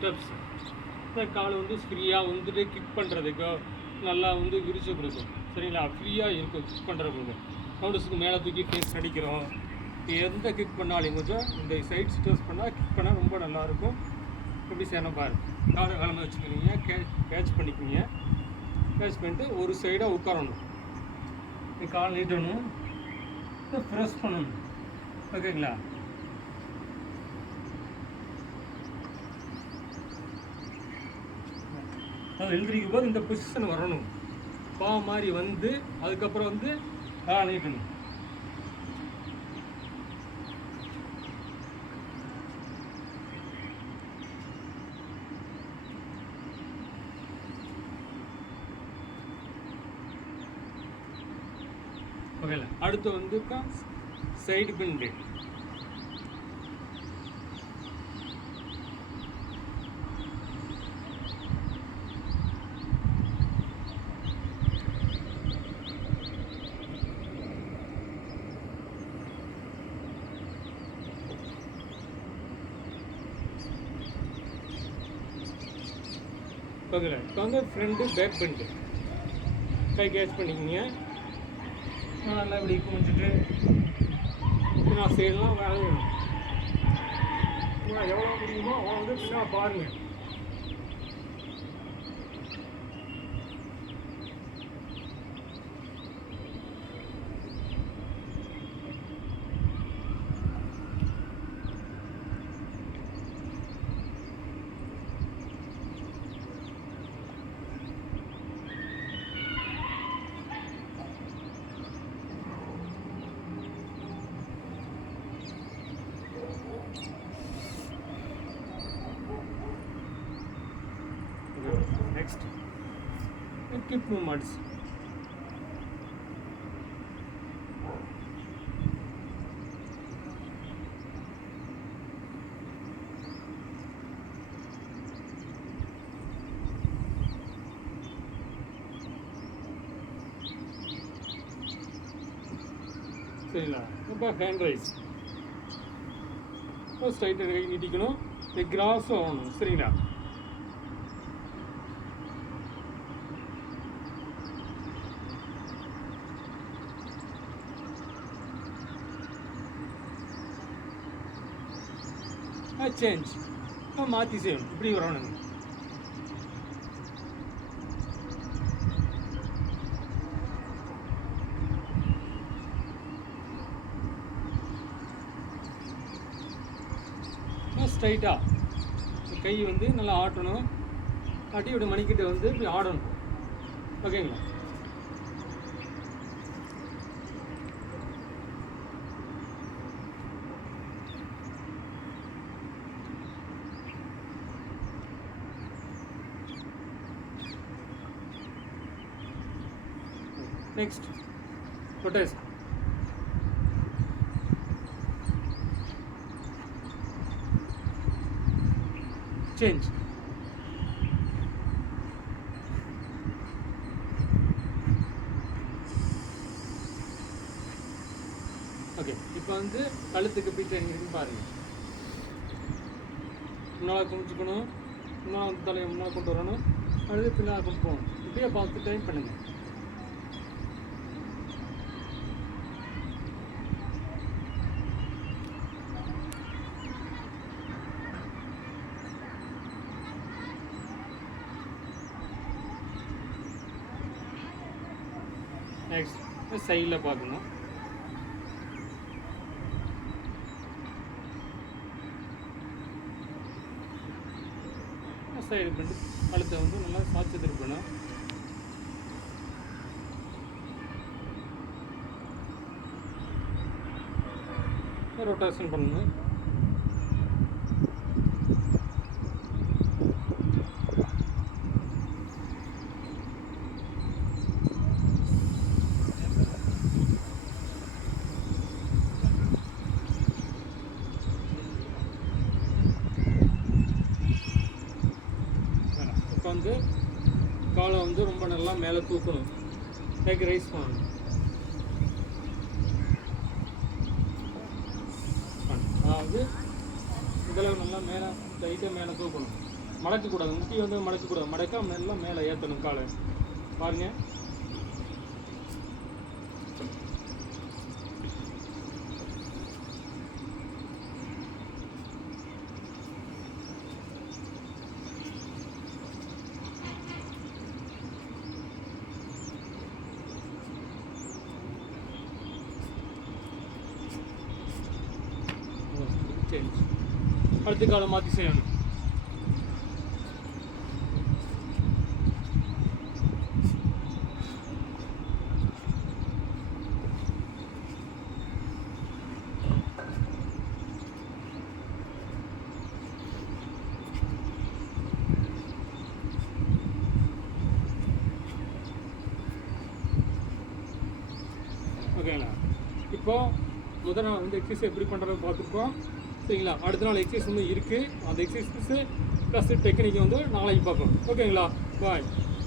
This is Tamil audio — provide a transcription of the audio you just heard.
சிட்டப்ஸ். இந்த கால் வந்து ஃப்ரீயாக வந்துட்டு கிக் பண்ணுறதுக்கோ நல்லா வந்து விரிச்சு கொடுக்கும். சரிங்களா? ஃப்ரீயாக இருக்கும் கிக் பண்ணுறதுக்கு. நோட்டஸுக்கு மேலே தூக்கி ஃபேஸ் அடிக்கிறோம். எந்த கிக் பண்ணாலும் கொஞ்சம் இந்த சைட் சிட்டப்ஸ் பண்ணால் கிக் பண்ணால் ரொம்ப நல்லாயிருக்கும். எப்படி செய்யணும் பாருங்கள். காலை கலந்து வச்சுக்கிறீங்க, கேட்ச் பண்ணிக்கிங்க. கேட்ச் பண்ணிட்டு ஒரு சைடாக உட்காரணும். கால் நீட்டணும், ப்ரெஸ் பண்ணணும். ஓகேங்களா? எழுந்திரிக்கும் போது இந்த பொசிஷன் வரணும். மாதிரி வந்து அதுக்கப்புறம் வந்து காலை நீட்டணும். ஓகேல. அடுத்து வந்து சைடு பெண்டு. ஓகேல. இப்போ வந்து ஃப்ரண்ட்டு பேக் பெண்டு. கை கேட்ச் பண்ணிக்கிங்க. நல்லா இப்படி குமிஞ்சிட்டு நான் சைடெலாம் வேணும். எவ்வளோ முடியுமோ அவ்வளோ வந்து பின்னா பாருங்கள். Next, keep movements. சரிங்களா? இப்போ ஹேண்ட் ரைஸ் ஸ்ட்ரைட்டாக கை நீட்டிக்கணும். கிராஸும் ஆகணும். சரிங்களா? சேஞ்ச் மாற்றி செய்யணும். இப்படி வரணுங்க. ஸ்ட்ரைட்டாக கை வந்து நல்லா ஆட்டணும். ஆட்டி இப்படி மணிக்கிட்ட வந்து இப்படி ஆடணும். ஓகேங்களா? Next, rotation. Change. ஓகே. இப்போ வந்து கழுத்துக்கு பீச் எங்கிருக்குன்னு பாருங்கள். முன்னால் குமிச்சுக்கணும். முன்னால் வந்து தலையை முன்னால் கொண்டு வரணும். அடுத்து பின்னால் கொண்டு போகணும். இப்படியே 10 டைம் பண்ணுங்கள். நெக்ஸ்ட் சைடில் பார்க்கணும். சைடு பண்ணி கழுத்தை வந்து நல்லா சாய்ச்சி திருப்பணும். ரொட்டேஷன் பண்ணணும். வந்து காலை வந்து ரொம்ப நல்லா மேலே தூக்கணும். லெக் ரைஸ் பண்ணணும். அதாவது இதெல்லாம் நல்லா மேலே லைட்டாக மேலே தூக்கணும். மடக்கக்கூடாது, முட்டியை வந்து மடக்கக்கூடாது. மடக்க நல்லா மேலே ஏற்றணும் காலை. பாருங்கள். சேஞ்ச். அடுத்த காலை மாற்றி செய்யணும். ஓகேங்களா? இப்போது முதல் நாள் வந்து எக்ஸசைஸ் எப்படி பண்ணுறது பார்த்துருக்கோம். சரிங்களா? அடுத்த நாள் எக்ஸசைஸ் வந்து இருக்குது. அந்த எக்ஸசைஸு ப்ளஸ் டெக்னிக் வந்து நாளைக்கு பார்ப்போம். ஓகேங்களா? பாய்.